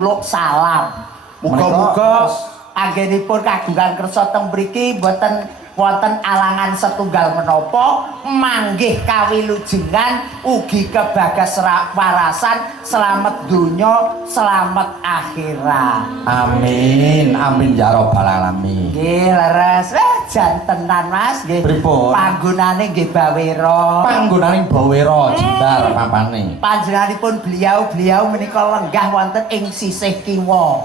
Luk salam. Muga-muga anggenipun kagungan kersa teng mriki boten wonten alangan setunggal menapa manggih kawilujengan ugi kebagas warasan selamat donya selamat akhirat. Amin amin ya rabbal alamin. Nggih leres jantenan Mas nggih. Pripun? Panggonane nggih Bawira. Panggonane Bawira jendar papane. Panjenenganipun beliau menika lenggah wonten ing sisih kiwa.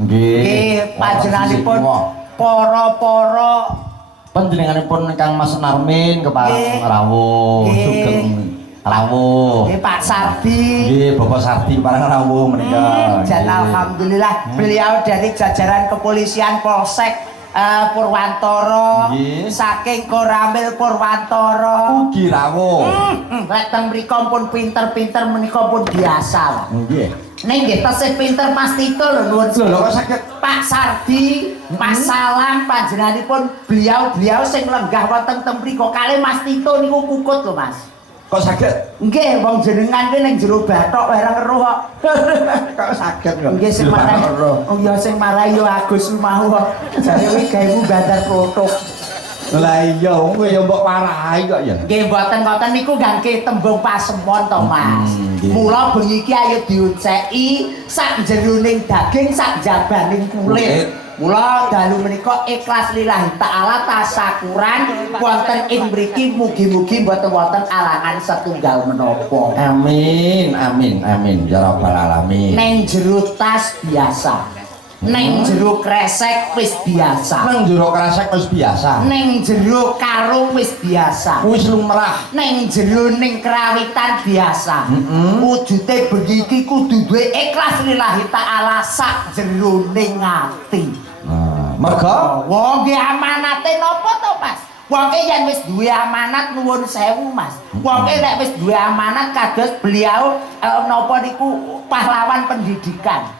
Nggih. Panjenenganipun para Panjenenganipun Kang Mas Narmin kepareng rawuh sugeng rawuh. Nggih Pak Sardi. Nggih Bapak Sardi kepareng rawuh menika. Dan alhamdulillah beliau dari jajaran kepolisian Polsek Purwantara saking Koramil Purwantara ugi rawuh. Lek teng mriku pun pinter-pinter menika pun biasa. Nggih. Ning nggih tesih pinter Mas Tito lho nuwun Lho kok saged Pak Sardi, Mas Salam panjenenganipun beliau sing lenggah wonten teng mriku kalih Mas Tito niku kukut lho Mas. kok saged? Nggih, wong jenengan ki ning jero bathok bareng eruh kok. Kok saged kok? Nggih sing marah. Oh iya sing marah yo Agus mau kok. Jare kuwi gawemu bandar protok. Lah iya wong kowe ya mbok parahi kok ya. Nggih mboten-mboten niku gangke tembung pasemon to Mas. Mula bengi iki ayo diuceki sak jeroning daging sak jabaning kulit. Mula dalu menika ikhlas lillahi taala tasakuran wonten ing mriki mugi-mugi mboten wonten alangan setunggal menapa. Amin amin amin ya rabbal alamin. Neng jero tas biasa. Neng jero kresek wis biasa. Nang jero kresek wis biasa. Neng jero karung wis biasa. Wis lumrah. Neng jero ning krawitan biasa. Wujude bengi iki kudu duwe ikhlas lillahi taala sak jeroning ati. Merga wong nggih amanate napa to Mas? Wong yen wis duwe amanat nuwun sewu Mas. Wong nek wis duwe amanat kados beliau napa niku pahlawan pendidikan.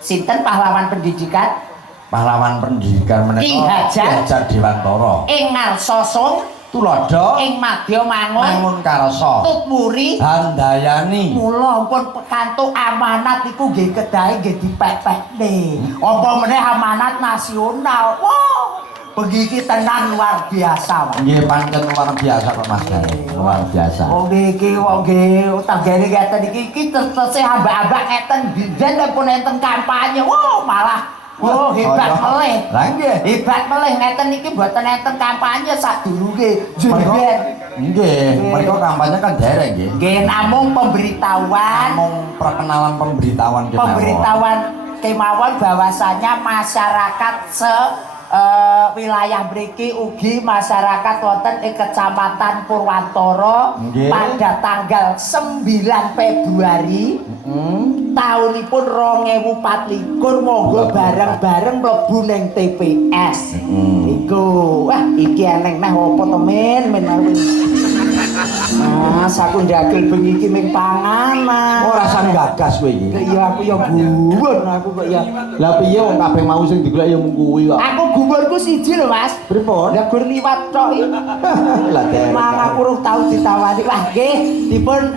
Sinten pahlawan pendidikan? Pahlawan pendidikan menika Ki Hajar Dewantara. Ing Ngarsosong Tuladha ing Madya Mangun Mangun Karasa. Tutmuri Handayani. Mula pun pekantuk amanat iku nggih kedahe nggih dipepekne. Apa meneh amanat nasional. Wow, bengi iki tenan luar biasa, Pak. Nggih pancen luar biasa kok Mas Gae. Luar biasa. Wong iki wong nggih tanggane ngeten iki tetese ambak-ambak ngeten biyen pun enten kampanye. Wow, malah hebat meleh. Lah nggih. Hebat meleh ngeten iki mboten enten kampanye sadurunge jemben. Nggih, mereka kampanye kan dereng nggih. Nggih namung pemberitahuan, perkenalan pemberitahuan kemawon. Pemberitahuan kemawon bahwasanya masyarakat wilayah mriki ugi masyarakat wonten ing Kecamatan Purwantara pada tanggal 9 Februari taunipun 2024 monggo bareng-bareng mlebu ning TPS. Iku wah iki eneng meh apa to men Mas aku ndagel bengi iki ming panganan. Ora san gagas kowe iki. Iya aku ya gumun aku kok ya. Lah piye wong kabeh mau sing digolek ya mung kuwi kok. Aku gumunku siji lho Mas. Pripun? Lah gur liwat tok iki. Lah dereng. Mang aku urung tau ditawani. Wah nggih dipun